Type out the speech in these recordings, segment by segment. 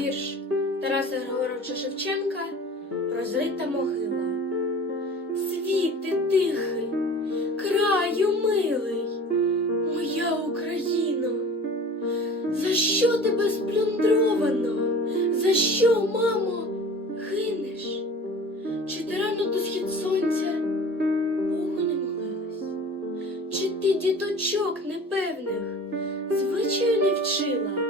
Вірш Тараса Григоровича Шевченка Розрита могила. Світи тихий, краю милий, моя Україно, за що тебе сплюндровано? За що, мамо, гинеш? Чи ти рано до схід сонця Богу не молилась? Чи ти діточок непевних звичаю не вчила?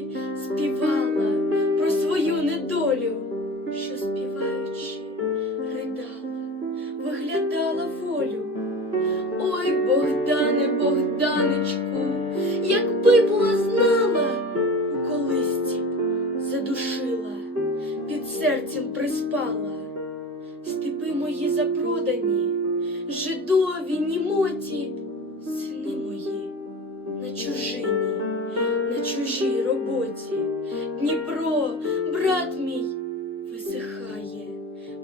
виглядала волю. Ой, Богдане, Богданечку, якби була знала, у колисці б задушила, під серцем приспала. Степи мої запродані, жидові, німоті, сини мої на чужині, на чужій роботі. Дніпро, брат мій,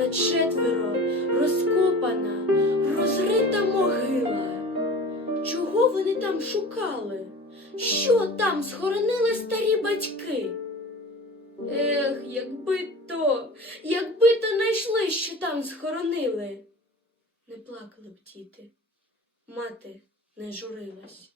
На четверо розкопана, розрита могила. Чого вони там шукали? Що там схоронили старі батьки? Ех, якби то, якби то знайшли, що там схоронили. Не плакали б діти, мати не журилась.